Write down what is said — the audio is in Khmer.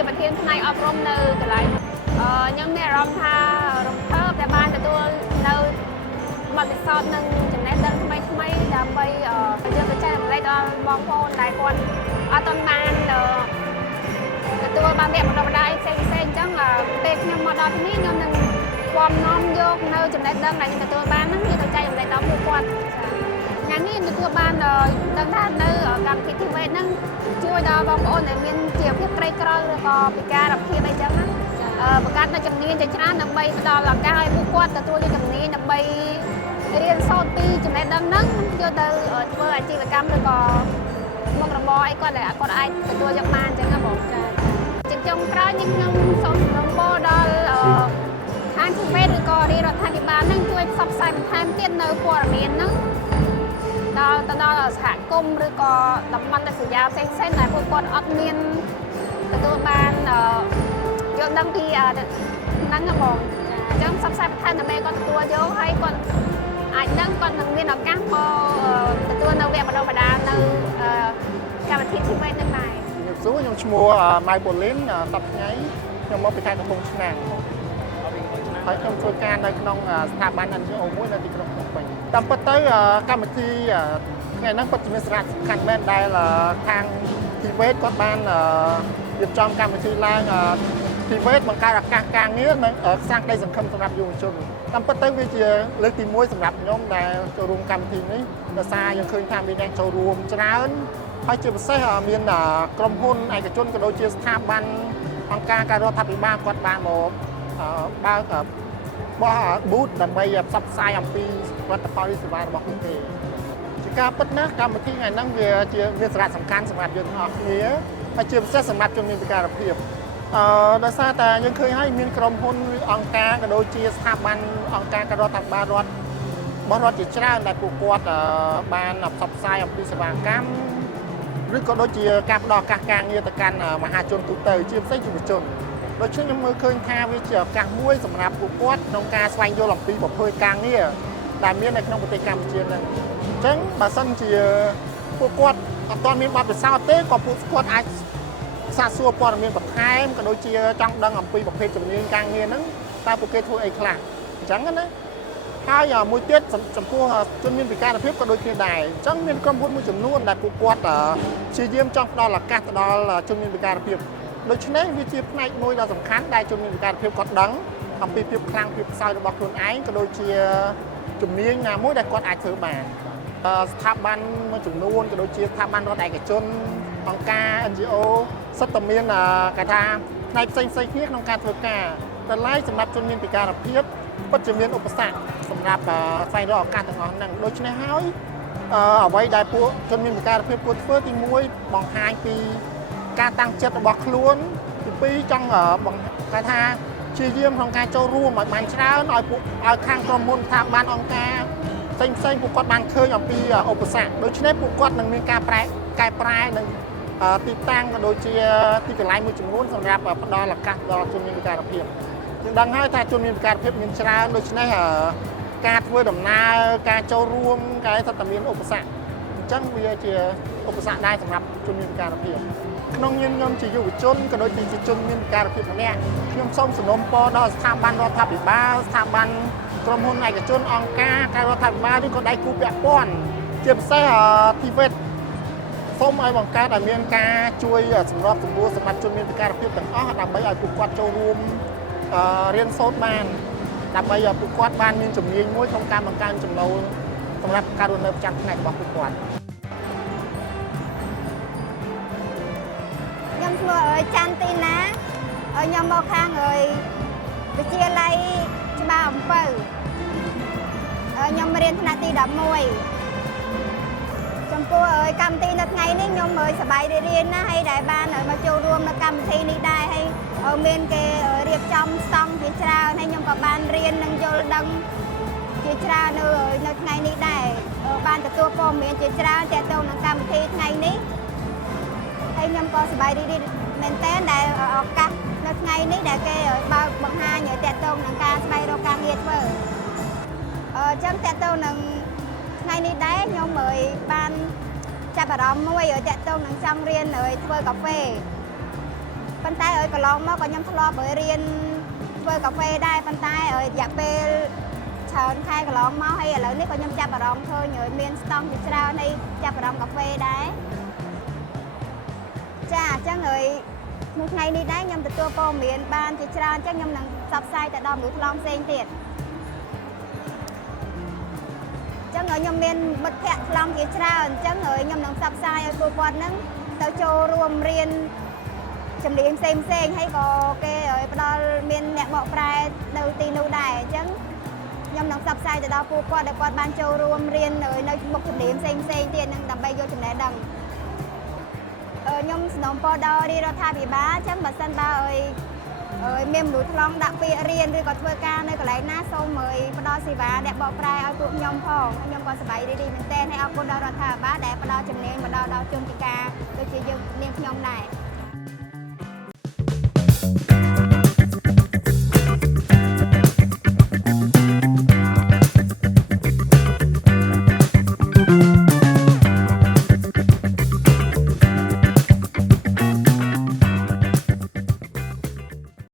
ជាប្រធានផ្នែកអប់រំនៅកន្លែងខ្ញុំមានអារម្មណ៍ថារំភើបដែលបានទទួលនៅបទពិសោធន៍និងចំណេះដឹងថ្មីដើម្បីយើងទៅចែករំលែកដល់បងប្អូនដែលគាត់អត់ទាន់បានទទួលបានវគ្គបណ្ដុះបណ្ដាលផ្សេងៗអញ្ចឹងពេលខ្ញុំមកដល់ទីនេះខ្ញុំនឹងគាំនាំយកនៅចំណេះដឹងដែលខ្ញុំទទួលបានហ្នឹងយកទៅចែករំលែកដល់ពួកគាត់ថ្ងៃនេះទទួលបានដឹងថានៅកម្មវិធី TVET ហ្នឹងជួយដល់បងប្អូនដែលមានជីវភាពក្រីក្រឬក៏ពិការភាពអីចឹងណាបង្កើតនូវជំនាញជាច្រើនដើម្បីផ្ដល់ឱកាសឲ្យពួកគាត់ទទួលយកជំនាញដើម្បីរៀនសូត្រពីចំណេះដឹងហ្នឹងយកទៅធ្វើអាជីវកម្មឬក៏មុខរបរអីគាត់ដែលគាត់អាចទទួលយកបានអញ្ចឹងណាបងចាជាចុងក្រោយខ្ញុំសូមសំណូមពរដល់ខាង TVET ឬក៏រាជរដ្ឋាភិបាលហ្នឹងជួយផ្សព្វផ្សាយបន្ថែមទៀតនៅព័ត៌មានហ្នឹងដល់សហគមន៍ឬក៏តំបន់ដាច់ស្រយាលផ្សេងៗដែលពួកគាត់អត់មានទទួលបានយល់ដឹងពីហ្នឹងហ៎បងអញ្ចឹងផ្សព្វផ្សាយបន្ថែមដើម្បីគាត់ទទួលយកហើយគាត់អាចដឹងគាត់នឹងមានឱកាសមកទទួលនៅវគ្គបណ្ដុះបណ្ដាលនៅកម្មវិធី TVET នឹងដែរខ្ញុំឈ្មោះម៉ៅបូលីនសប្តាហ៍ខ្ញុំមកពីខេត្តកំពង់ឆ្នាំងហើយខ្ញុំធ្វើការនៅក្នុងស្ថាប័ន NGO មួយនៅទីក្រុងភ្នំពេញតាមពិតទៅកម្មវិធីថ្ងៃហ្នឹងពិតជាមានសារៈសំខាន់មែនដែលខាង TVET គាត់បានរៀបចំកម្មវិធីឡើង TVET បង្កើតឱកាសការងារនិងសាងក្តីសង្ឃឹមសម្រាប់យុវជនតាមពិតទៅវាជាលើកទី1សម្រាប់ខ្ញុំដែលចូលរួមកម្មវិធីនេះដោយសារយើងឃើញថាមានអ្នកចូលរួមច្រើនហើយជាពិសេសមានក្រុមហ៊ុនឯកជនក៏ដូចជាស្ថាប័នអង្គការការរដ្ឋាភិបាលគាត់បានមកបើកបោះ booth ដើម្បីផ្សព្វផ្សាយអំពីផលិតផលសេវារបស់ពួកគេជាការពិតណាស់កម្មវិធីថ្ងៃហ្នឹងវាជាមានសារៈសំខាន់សម្រាប់យើងទាំងអស់គ្នាហើយជាពិសេសសម្រាប់ជនមានពិការភាពដោយសារតែយើងឃើញហើយមានក្រុមហ៊ុនអង្គការក៏ដូចជាស្ថាប័នអង្គការការរដ្ឋាភិបាលរដ្ឋជាច្រើនដែលពួកគាត់បានផ្សព្វផ្សាយអំពីសេវាកម្មឬក៏ដូចជាការផ្ដល់ឱកាសការងារទៅកាន់មហាជនទូទៅជាពិសេសយុវជនដូច្នេះខ្ញុំមើលឃើញថាវាជាឱកាសមួយសម្រាប់ពួកគាត់ក្នុងការស្វែងយល់អំពីប្រភេទការងារដែលមាននៅក្នុងប្រទេសកម្ពុជាហ្នឹងអញ្ចឹងបើសិនជាពួកគាត់អត់ទាន់មានបទពិសោធន៍ទេក៏ពួកគាត់អាចសាកសួរព័ត៌មានបន្ថែមក៏ដូចជាចង់ដឹងអំពីប្រភេទជំនាញការងារហ្នឹងតើពួកគេធ្វើអីខ្លះអញ្ចឹងណាហើយមួយទៀតចំពោះជនមានពិការភាពក៏ដូចគ្នាដែរអញ្ចឹងមានក្រុមហ៊ុនមួយចំនួនដែលពួកគាត់ព្យាយាមចង់ផ្ដល់ឱកាសទៅដល់ជនមានពិការភាពដូច្នេះវាជាផ្នែកមួយដ៏សំខាន់ដែលជនមានពិការភាពគាត់ដឹងអំពីភាពខ្លាំងភាពខ្សោយរបស់ខ្លួនឯងក៏ដូចជាជំនាញណាមួយដែលគាត់អាចធ្វើបានស្ថាប័នមួយចំនួនក៏ដូចជាស្ថាប័នរដ្ឋឯកជនអង្គការ NGO សិតតែមានគេថាផ្នែកផ្សេងៗគ្នាក្នុងការធ្វើការតែឡើយសម្រាប់ជនមានពិការភាពពិតជាមានឧបសគ្គសម្រាប់ស្វែងរកឱកាសទាំងអស់ហ្នឹងដូច្នេះហើយអ្វីដែលពួកជនមានពិការភាពគួរធ្វើទី1បង្ហាញពីការតាំងចិត្តរបស់ខ្លួនទី2ចង់គេថាព្យាយាមក្នុងការចូលរួមឲ្យបានច្រើនឲ្យខាងក្រុមហ៊ុនស្ថាប័នអង្គការផ្សេងពួកគាត់បានឃើញអំពីឧបសគ្គដូច្នេះពួកគាត់នឹងមានការកែប្រែនឹងទីតាំងក៏ដូចជាទីកន្លែងមួយចំនួនសម្រាប់ផ្ដល់ឱកាសដល់ជនមានពិការភាពយើងដឹងហើយថាជនមានពិការភាពមានច្រើនដូច្នេះការធ្វើដំណើរការចូលរួមគេថាតែមានឧបសគ្គអញ្ចឹងវាជាឧបសគ្គដែរសម្រាប់ជនមានពិការភាពក្នុងខ្ញុំជាយុវជនក៏ដូចជាជនមានពិការភាពម្នាក់ខ្ញុំសូមសំណូមពរដល់ស្ថាប័នរដ្ឋាភិបាលស្ថាប័នក្រុមហ៊ុនឯកជនអង្គការការរដ្ឋាភិបាលឬក៏ដៃគូពាក់ព័ន្ធជាពិសេស TVET សូមឲ្យបង្កើតឲ្យមានការជួយសម្របសម្រួលសម្រាប់ជនមានពិការភាពទាំងអស់ដើម្បីឲ្យពួកគាត់ចូលរួមរៀនសូត្របានដើម្បីឲ្យពួកគាត់បានមានជំនាញមួយក្នុងការបង្កើនចំណូលសម្រាប់ការរស់នៅប្រចាំថ្ងៃរបស់ពួកគាត់ខ្ញុំឈ្មោះច័ន្ទទីណាខ្ញុំមកខាងវិទ្យាល័យច្បារអំពៅខ្ញុំរៀនថ្នាក់ទី11ចំពោះកម្មវិធីនៅថ្ងៃនេះខ្ញុំសប្បាយរីករាយណាស់ហើយដែលបានមកចូលរួមនៅកម្មវិធីនេះដែរហើយមានគេរៀបចំស្តង់ជាច្រើនហើយខ្ញុំក៏បានរៀននិងយល់ដឹងជាច្រើននៅថ្ងៃនេះដែរបានទទួលព័ត៌មានជាច្រើនទាក់ទងនឹងកម្មវិធីថ្ងៃនេះហើយខ្ញុំក៏សប្បាយរីករាយមែនទែនដែលឱកាសនៅថ្ងៃនេះដែលគេបើកបង្ហាញទាក់ទងនឹងការស្វែងរកការងារធ្វើអញ្ចឹងទាក់ទងនឹងថ្ងៃនេះដែរខ្ញុំបានចាប់អារម្មណ៍មួយទាក់ទងនឹងចង់រៀនធ្វើកាហ្វេ ប៉ុន្តែកន្លងមកក៏ខ្ញុំធ្លាប់រៀនធ្វើកាហ្វេដែរប៉ុន្តែរយៈពេលច្រើនខែកន្លងមកហើយឥឡូវនេះក៏ខ្ញុំចាប់អារម្មណ៍ឃើញមានស្តង់ជាច្រើនហើយចាប់អារម្មណ៍កាហ្វេដែរចាអញ្ចឹងមួយថ្ងៃនេះដែរខ្ញុំទទួលព័ត៌មានបានជាច្រើនអញ្ចឹងខ្ញុំនឹងផ្សព្វផ្សាយទៅដល់មនុស្សថ្លង់ផ្សេងទៀតអញ្ចឹងខ្ញុំមានមិត្តភ័ក្តិថ្លង់ជាច្រើនអញ្ចឹងខ្ញុំនឹងផ្សព្វផ្សាយឲ្យពួកគាត់ហ្នឹងទៅចូលរួមរៀនជំនាញផ្សេងហើយក៏គេផ្ដល់មានអ្នកបកប្រែនៅទីនោះដែរអញ្ចឹងខ្ញុំនឹងផ្សព្វផ្សាយទៅដល់ពួកគាត់ដែលគាត់បានចូលរួមរៀននៅមុខជំនាញផ្សេងទៀតនឹងដើម្បីយកចំណេះដឹងខ្ញុំសំណូមពរដល់រាជរដ្ឋាភិបាលអញ្ចឹងបើសិនបើមានមនុស្សថ្លង់ដាក់ពាក្យរៀនឬក៏ធ្វើការនៅកន្លែងណាសូមផ្ដល់សេវាអ្នកបកប្រែឲ្យពួកខ្ញុំផងខ្ញុំក៏សប្បាយរីករាយមែនទែនហើយអរគុណដល់រដ្ឋាភិបាលដែលផ្ដល់ជំនាញមកដល់ជនពិការដូចជាយើងនាងខ្ញុំដែរ